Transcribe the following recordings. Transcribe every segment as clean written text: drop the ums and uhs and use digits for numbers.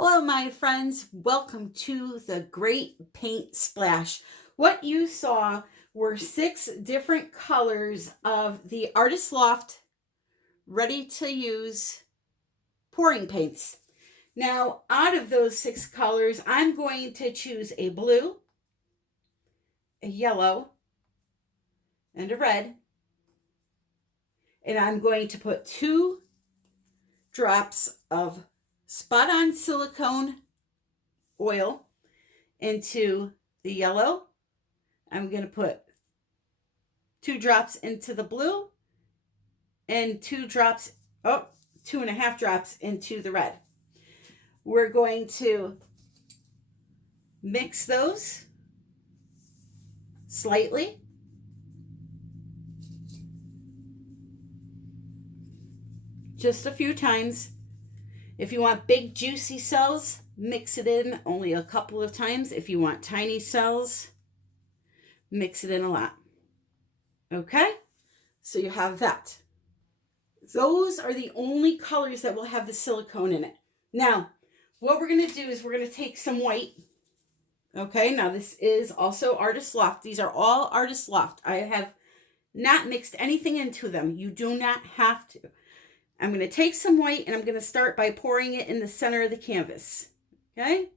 Hello, my friends. Welcome to the Great Paint Splash. What you saw were 6 different colors of the Artist Loft Ready to Use pouring paints. Now, out of those 6 colors, I'm going to choose a blue, a yellow, and a red. And I'm going to put 2 drops of Spot On silicone oil into the yellow. I'm going to put 2 drops into the blue and 2.5 drops into the red. We're going to mix those slightly. Just a few times. If you want big juicy cells, mix it in only a couple of times. If you want tiny cells, mix it in a lot. Okay? So you have that. Those are the only colors that will have the silicone in it. Now, what we're going to do is we're going to take some white. Okay, now this is also Artist Loft. These are all Artist Loft. I have not mixed anything into them. You do not have to. I'm going to take some white and I'm going to start by pouring it in the center of the canvas. Okay?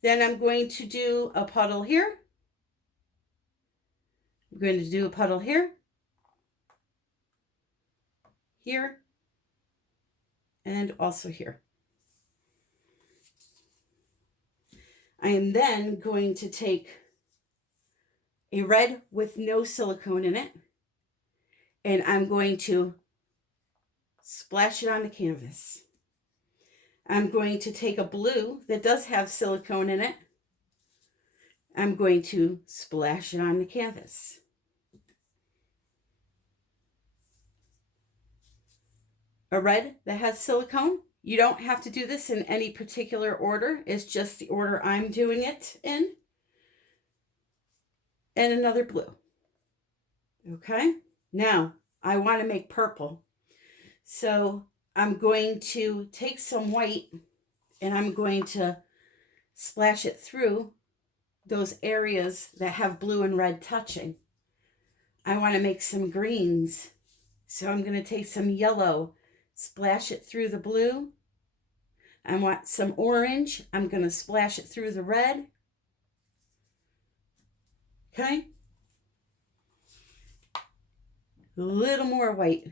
Then I'm going to do a puddle here. I'm going to do a puddle here. Here. And also here. I am then going to take a red with no silicone in it. And I'm going to splash it on the canvas. I'm going to take a blue that does have silicone in it. I'm going to splash it on the canvas. A red that has silicone. You don't have to do this in any particular order. It's just the order I'm doing it in. And another blue. Okay? Now, I want to make purple. So I'm going to take some white and I'm going to splash it through those areas that have blue and red touching. I want to make some greens. So I'm going to take some yellow, splash it through the blue. I want some orange. I'm going to splash it through the red. Okay? A little more white.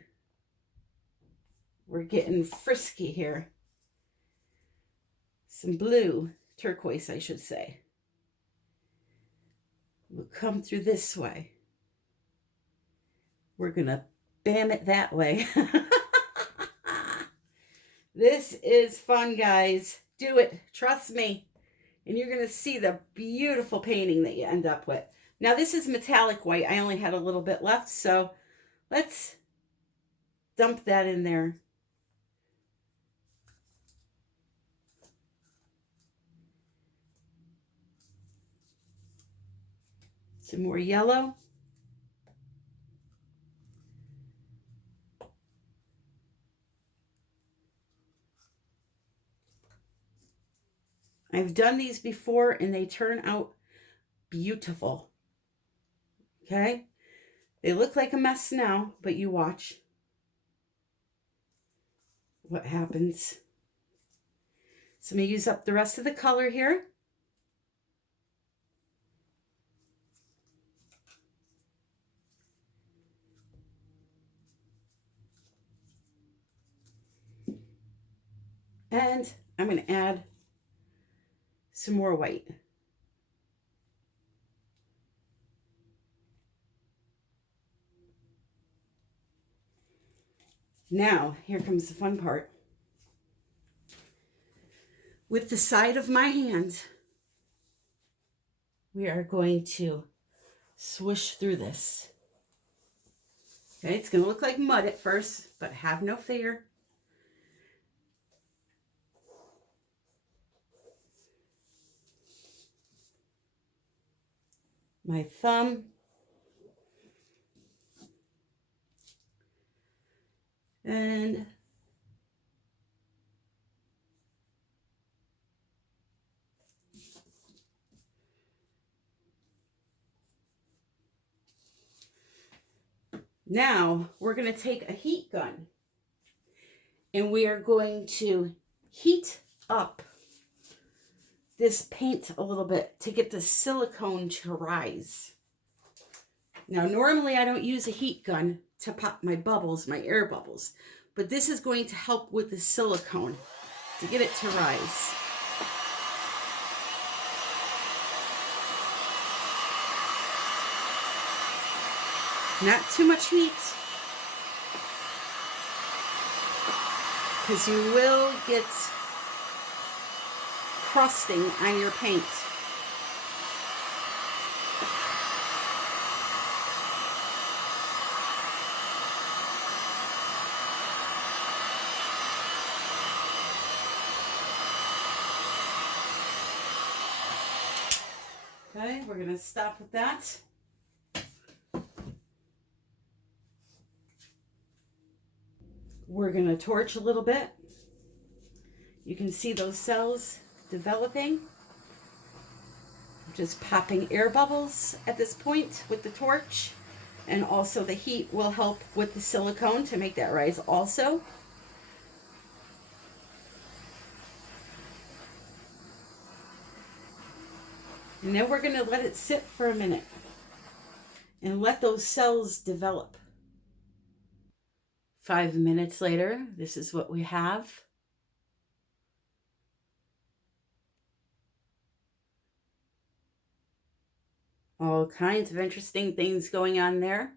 We're getting frisky here. Some blue, turquoise, I should say. We'll come through this way. We're going to bam it that way. This is fun, guys. Do it. Trust me. And you're going to see the beautiful painting that you end up with. Now, this is metallic white. I only had a little bit left, so let's dump that in there. Some more yellow. I've done these before and they turn out beautiful. Okay? They look like a mess now, but you watch what happens. So I'm going to use up the rest of the color here. And I'm going to add some more white. Now, here comes the fun part. With the side of my hand, we are going to swish through this. Okay, it's going to look like mud at first, but have no fear. My thumb. And Now we're going to take a heat gun and we are going to heat up this paint a little bit to get the silicone to rise. Now, normally I don't use a heat gun to pop my bubbles, my air bubbles, but this is going to help with the silicone to get it to rise. Not too much heat, because you will get crusting on your paint. Okay, we're going to stop with that. We're going to torch a little bit. You can see those cells developing. I'm just popping air bubbles at this point with the torch, and also the heat will help with the silicone to make that rise also. And then we're going to let it sit for a minute and let those cells develop. 5 minutes later, this is what we have. All kinds of interesting things going on there.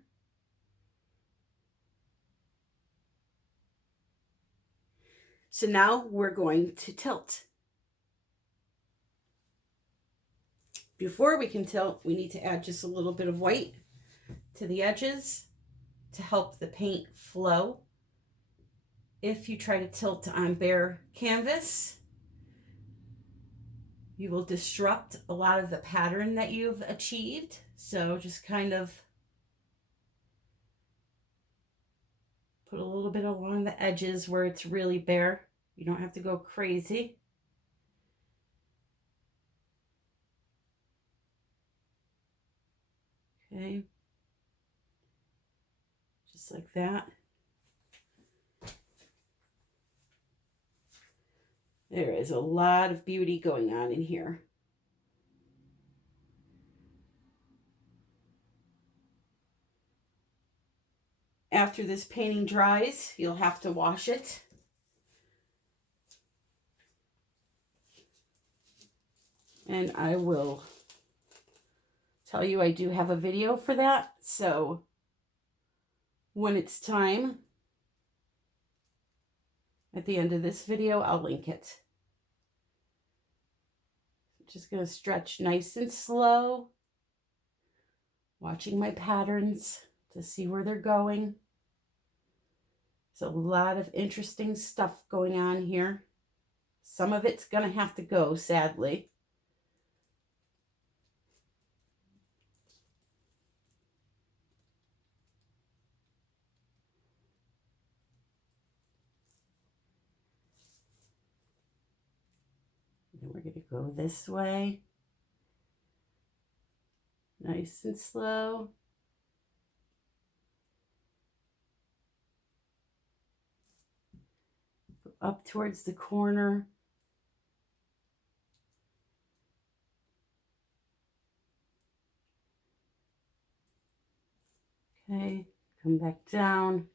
So now we're going to tilt. Before we can tilt, we need to add just a little bit of white to the edges to help the paint flow. If you try to tilt on bare canvas, you will disrupt a lot of the pattern that you've achieved. So just kind of put a little bit along the edges where it's really bare. You don't have to go crazy. Okay. Just like that. There is a lot of beauty going on in here. After this painting dries, you'll have to wash it. And I will tell you I do have a video for that. So when it's time, at the end of this video, I'll link it. Just going to stretch nice and slow, watching my patterns to see where they're going. There's a lot of interesting stuff going on here. Some of it's going to have to go, sadly. And we're going to go this way. Nice and slow. Go up towards the corner. Okay, come back down.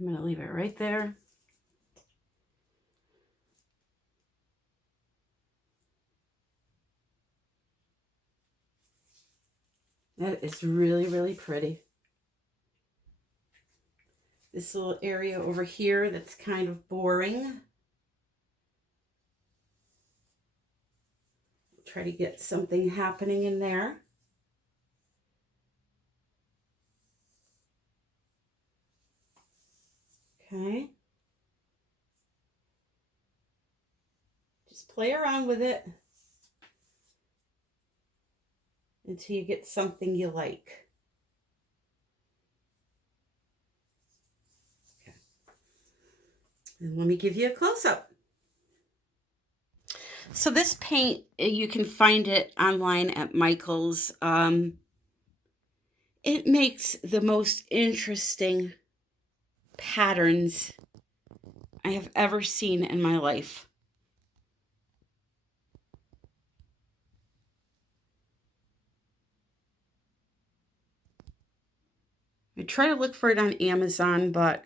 I'm going to leave it right there. That is really, really pretty. This little area over here that's kind of boring. Try to get something happening in there. Okay. Just play around with it until you get something you like. And let me give you a close-up. So this paint, you can find it online at Michael's. It makes the most interesting patterns I have ever seen in my life. I try to look for it on Amazon, but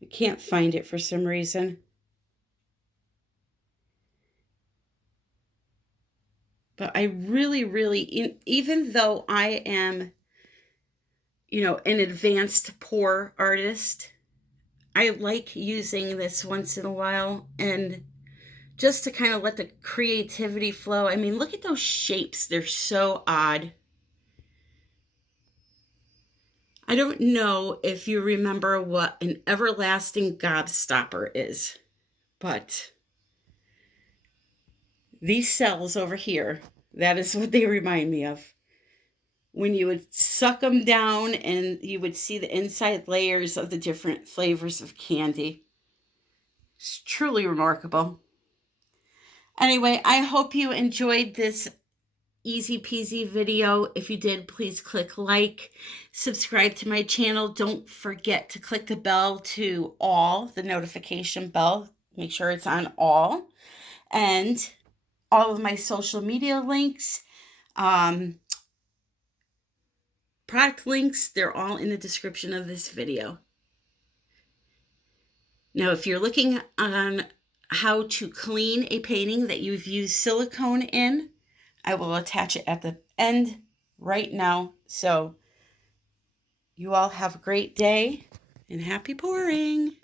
I can't find it for some reason. But I really, even though I am, an advanced pour artist, I like using this once in a while and just to kind of let the creativity flow. I mean, look at those shapes. They're so odd. I don't know if you remember what an everlasting gobstopper is, but these cells over here, that is what they remind me of. When you would suck them down and you would see the inside layers of the different flavors of candy. It's truly remarkable. Anyway, I hope you enjoyed this easy peasy video. If you did, please click like, subscribe to my channel. Don't forget to click the bell to all, the notification bell. Make sure it's on all. And all of my social media links, product links, they're all in the description of this video. Now, if you're looking on how to clean a painting that you've used silicone in, I will attach it at the end right now. So you all have a great day and happy pouring.